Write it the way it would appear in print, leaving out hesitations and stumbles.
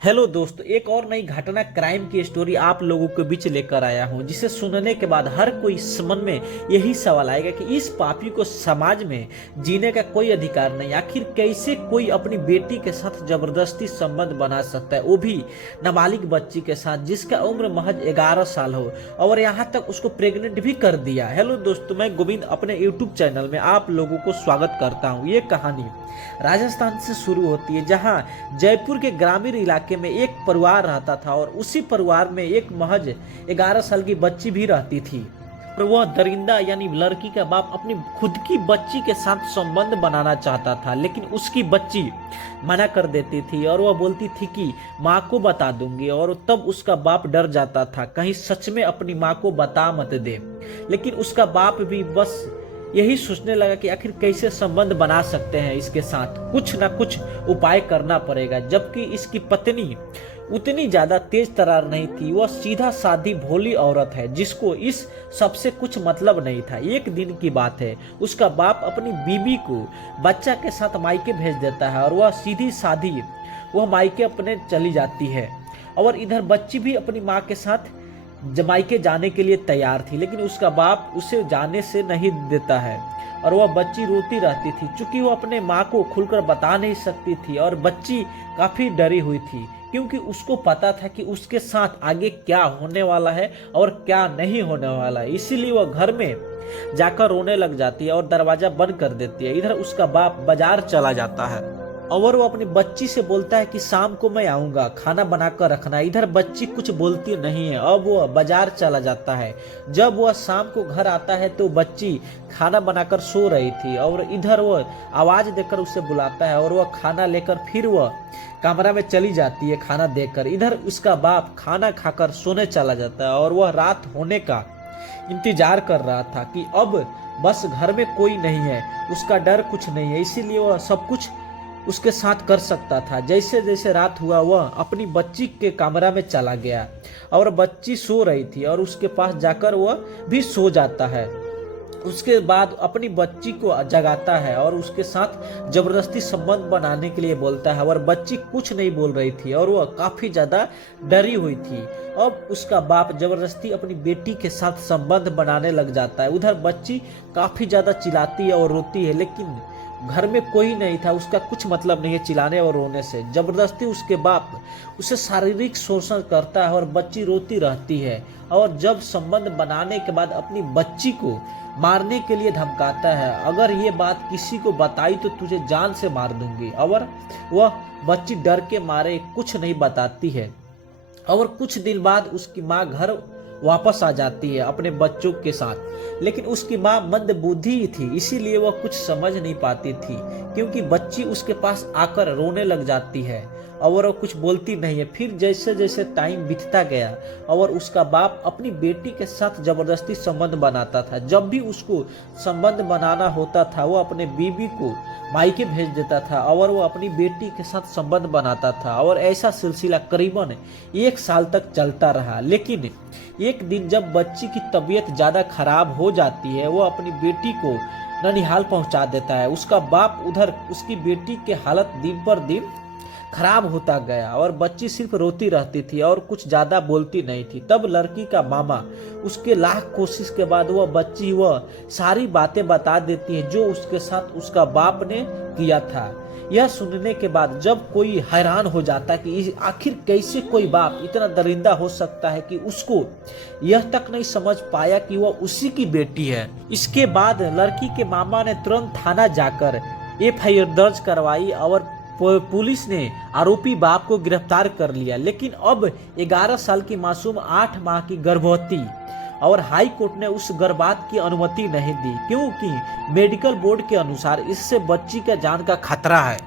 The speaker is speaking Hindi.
हेलो दोस्तों, एक और नई घटना क्राइम की स्टोरी आप लोगों के बीच लेकर आया हूं, जिसे सुनने के बाद हर कोई इस मन में यही सवाल आएगा कि इस पापी को समाज में जीने का कोई अधिकार नहीं। आखिर कैसे कोई अपनी बेटी के साथ जबरदस्ती संबंध बना सकता है, वो भी नाबालिग बच्ची के साथ जिसका उम्र महज 11 साल हो, और यहाँ तक उसको प्रेग्नेंट भी कर दिया। हेलो दोस्तों, मैं गोविंद अपने यूट्यूब चैनल में आप लोगों को स्वागत करता हूँ। ये कहानी राजस्थान से शुरू होती है, जहाँ जयपुर के ग्रामीण इलाके में एक परिवार रहता था और उसी परिवार में एक महज 11 साल की बच्ची भी रहती थी। और वह दरिंदा यानी लड़की का बाप अपनी खुद की बच्ची के साथ संबंध बनाना चाहता था, लेकिन उसकी बच्ची मना कर देती थी और वह बोलती थी कि माँ को बता दूंगी। और तब उसका बाप डर जाता था कहीं सच में अपनी माँ को बता मत दे। लेकिन उसका बाप भी बस यही सोचने लगा कि आखिर कैसे संबंध बना सकते हैं इसके साथ, कुछ ना कुछ उपाय करना पड़ेगा। जबकि इसकी पत्नी उतनी ज्यादा तेज तर्रार नहीं थी, वह सीधा सादी भोली औरत है जिसको इस सबसे कुछ मतलब नहीं था। एक दिन की बात है, उसका बाप अपनी बीबी को बच्चा के साथ मायके भेज देता है और वह सीधी सादी मायके अपने चली जाती है। और इधर बच्ची भी अपनी माँ के साथ जमाइके जाने के लिए तैयार थी, लेकिन उसका बाप उसे जाने से नहीं देता है और वह बच्ची रोती रहती थी। चूंकि वह अपने माँ को खुलकर बता नहीं सकती थी और बच्ची काफी डरी हुई थी, क्योंकि उसको पता था कि उसके साथ आगे क्या होने वाला है और क्या नहीं होने वाला है। इसीलिए वह घर में जाकर रोने लग जाती है और दरवाजा बंद कर देती है। इधर उसका बाप बाजार चला जाता है और वो अपनी बच्ची से बोलता है कि शाम को मैं आऊंगा, खाना बनाकर रखना। इधर बच्ची कुछ बोलती नहीं है। अब वह बाजार चला जाता है। जब वह शाम को घर आता है तो बच्ची खाना बनाकर सो रही थी और इधर वह आवाज देकर उसे बुलाता है और वह खाना लेकर फिर वह कमरा में चली जाती है खाना देकर। इधर उसका बाप खाना खाकर सोने चला जाता है और वह रात होने का इंतजार कर रहा था कि अब बस घर में कोई नहीं है। उसका डर कुछ नहीं है, इसीलिए वह सब कुछ उसके साथ कर सकता था। जैसे जैसे रात हुआ, वह अपनी बच्ची के कमरा में चला गया और बच्ची सो रही थी और उसके पास जाकर वह भी सो जाता है। उसके बाद अपनी बच्ची को जगाता है और उसके साथ जबरदस्ती संबंध बनाने के लिए बोलता है। और बच्ची कुछ नहीं बोल रही थी और वह काफी ज्यादा डरी हुई थी। अब उसका बाप जबरदस्ती अपनी बेटी के साथ संबंध बनाने लग जाता है। उधर बच्ची काफी ज्यादा चिल्लाती है और रोती है, लेकिन घर में कोई नहीं था। उसका कुछ मतलब नहीं है चिल्लाने और रोने से। जबरदस्ती उसके बाप उसे शारीरिक शोषण करता है और बच्ची रोती रहती है। और जब संबंध बनाने के बाद अपनी बच्ची को मारने के लिए धमकाता है, अगर ये बात किसी को बताई तो तुझे जान से मार दूंगी। और वह बच्ची डर के मारे कुछ नहीं बताती है। और कुछ दिन बाद उसकी माँ घर वापस आ जाती है अपने बच्चों के साथ, लेकिन उसकी माँ मंदबुद्धि थी, इसीलिए वह कुछ समझ नहीं पाती थी, क्योंकि बच्ची उसके पास आकर रोने लग जाती है और वह कुछ बोलती नहीं है। फिर जैसे जैसे टाइम बीतता गया और उसका बाप अपनी बेटी के साथ जबरदस्ती संबंध बनाता था। जब भी उसको संबंध बनाना होता था, वो अपने बीबी को मायके भेज देता था और वो अपनी बेटी के साथ संबंध बनाता था। और ऐसा सिलसिला करीबन 1 साल तक चलता रहा। लेकिन एक दिन जब बच्ची की तबीयत ज्यादा खराब हो जाती है, वो अपनी बेटी को ननिहाल पहुंचा देता है। उसका बाप उधर उसकी बेटी की हालत दिन पर दिन खराब होता गया और बच्ची सिर्फ रोती रहती थी और कुछ ज्यादा बोलती नहीं थी। तब लड़की का मामा उसके लाख कोशिश के बाद वह सारी बातें बता देती है जो उसके साथ उसका बाप ने किया था। यह सुनने के बाद जब कोई हैरान हो जाता है कि आखिर कैसे कोई बाप इतना दरिंदा हो सकता है कि उसको यह तक नहीं समझ पाया कि वह उसी की बेटी है। इसके बाद लड़की के मामा ने तुरंत थाना जाकर FIR दर्ज करवाई और पुलिस ने आरोपी बाप को गिरफ्तार कर लिया। लेकिन अब 11 साल की मासूम 8 माह की गर्भवती और हाई कोर्ट ने उस गर्भपात की अनुमति नहीं दी, क्योंकि मेडिकल बोर्ड के अनुसार इससे बच्ची का जान का खतरा है।